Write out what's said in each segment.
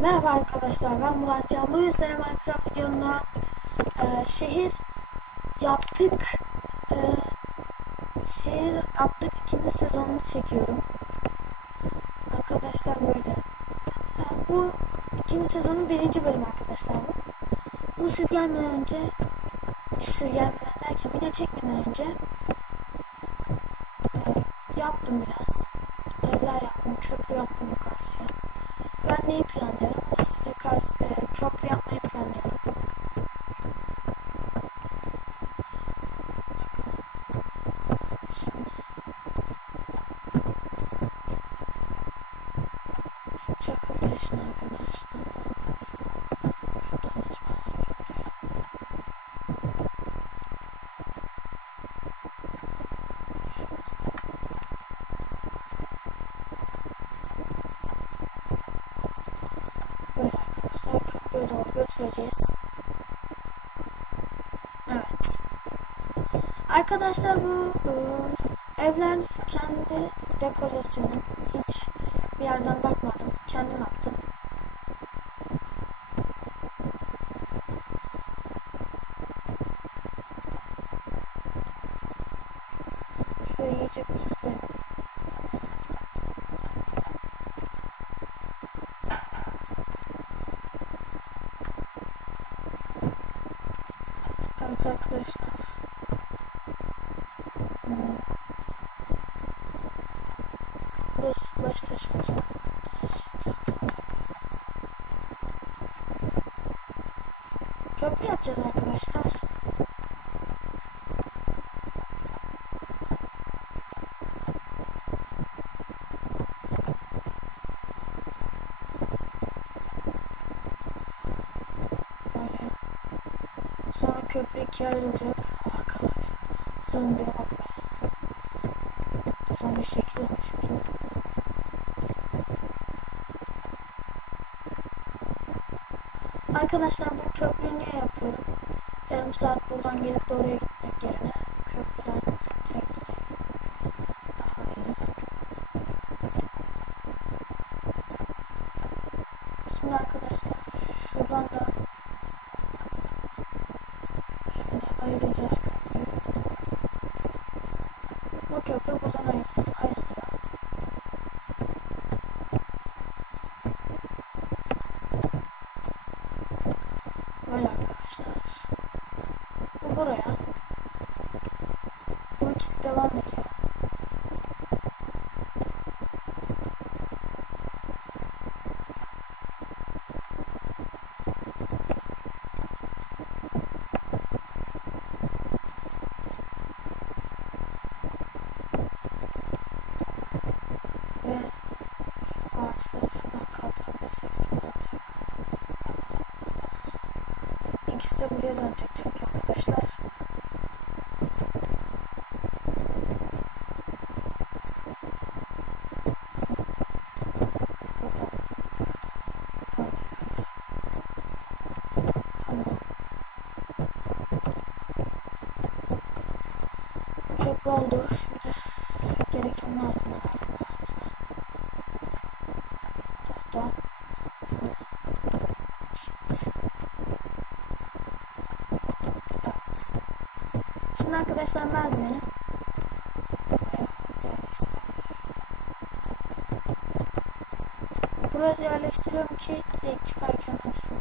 Merhaba arkadaşlar ben Murat Can. Bu yüzden Minecraft videomda e, şehir yaptık. E, şehir yaptık ikinci sezonunu çekiyorum. Arkadaşlar böyle. E, bu ikinci sezonun birinci bölümü arkadaşlar bu. Bu siz gelmeden önce siz gelmeden derken video çekmeden önce e, yaptım biraz. Evler yaptım, köprü yaptım karşıya. Ben neyi planlıyorum? Size karşı e, köprü yapmayı planlıyorum. Şimdi. Şu çakıl taşını arkadaşlar. Şuradan itibaren söylüyorum. Böyle arkadaşlar köprüye götüreceğiz. Evet. Arkadaşlar bu e, evler kendi dekorasyonu. Hiç bir yerden bakmadım. Kendim yaptım. Şurayı iyice süsleyelim. Evet arkadaşlar. Hmm. Olacak. Köprü yapacağız arkadaşlar. Sonra köprü ikiye ayrılacak arkadaşlar. Zombiye bak Arkadaşlar bu köprüyü niye yapıyorum? Yarım saat buradan gelip de oraya gitmek yerine köprüden direkt gidelim. Daha iyi. Şimdi arkadaşlar şuradan da Şöyle ayıracağız köprüyü. Bu köprü buradan ayrı- ayrılıyor. Böyle arkadaşlar. Bu buraya. Bu ikisi devam ediyor. Ve şu ağaçları şuradan kaldırabilirsek süper olacak. De buraya dönecek çünkü arkadaşlar. Buradan kaydırıyoruz. Tamam. Köprü oldu. Şimdi gereken malzemeler var. Tahta. Evet. Şimdi arkadaşlar merdiveni buraya yerleştiriyorum ki direkt çıkarken olsun.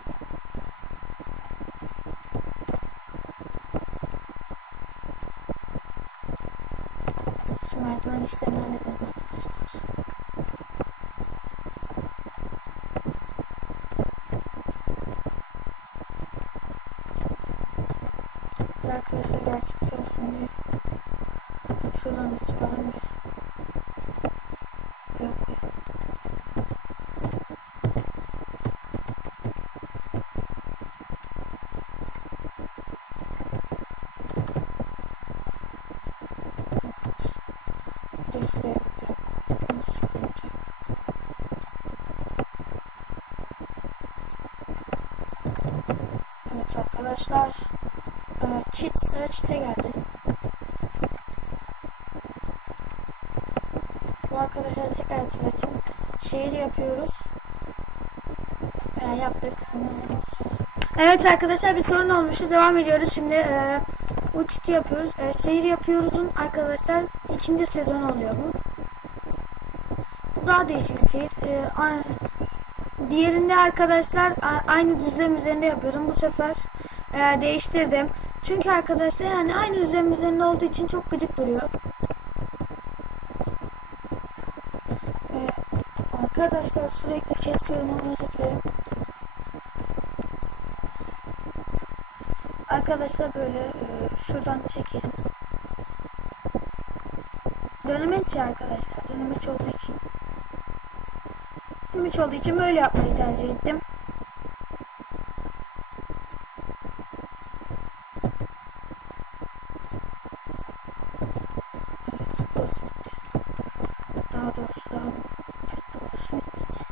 Şu merdiven işlerini halledelim arkadaşlar. Bir arkadaşlar gerçekçi olsun diye şuradan itibaren bir blok koyalım. Evet. Şuraya koyalım. Süper olacak. Evet arkadaşlar. Çit sıra çite geldi. Bu arkadaşlar tekrar hatırlatayım. Şehir yapıyoruz. Yani yaptık. Evet arkadaşlar bir sorun olmuştu. Devam ediyoruz. Şimdi e, uçiti yapıyoruz. E, seyir yapıyoruz'un arkadaşlar ikinci sezon oluyor bu. Bu daha değişik bir seyir. E, diğerinde arkadaşlar aynı düzlem üzerinde yapıyordum. Bu sefer e, değiştirdim. Çünkü arkadaşlar yani aynı düzlem üzerinde olduğu için çok gıcık duruyor. E, arkadaşlar sürekli kesiyorum ama özür dilerim. Arkadaşlar böyle e, şuradan çekelim. Dönemeç arkadaşlar. Dönemeç olduğu için. Dönemeç olduğu için böyle yapmayı tercih ettim. Evet, burası bitti. Daha doğrusu daha doğrusu bitmedi.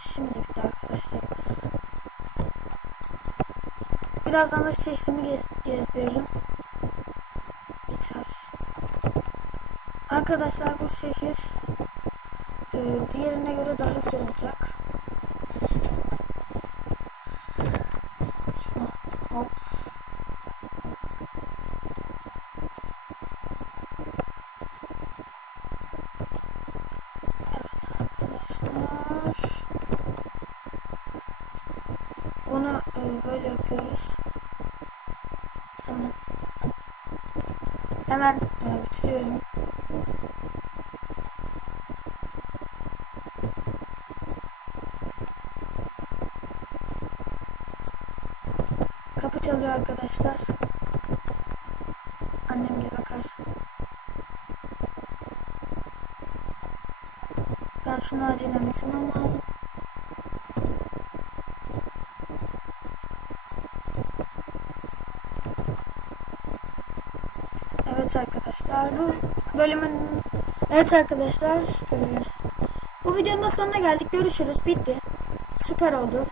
Şimdi bitti arkadaşlar burası. Birazdan da şehrimi gez gezdiririm. Yeter. Arkadaşlar bu şehir e, diğerine göre daha güzel olacak. Hop. Bunu e, böyle yapıyoruz. Hemen. Hemen e, bitiriyorum. Kapı çalıyor arkadaşlar. Annem bir bakar. Ben şunu acilen bitirmem lazım. Evet arkadaşlar bu bölümün Evet arkadaşlar e, bu videonun da sonuna geldik. Görüşürüz. Bitti. Süper oldu.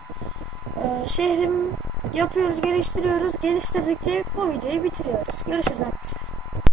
E, şehrim yapıyoruz, geliştiriyoruz. Geliştirdikçe bu videoyu bitiriyoruz. Görüşürüz arkadaşlar.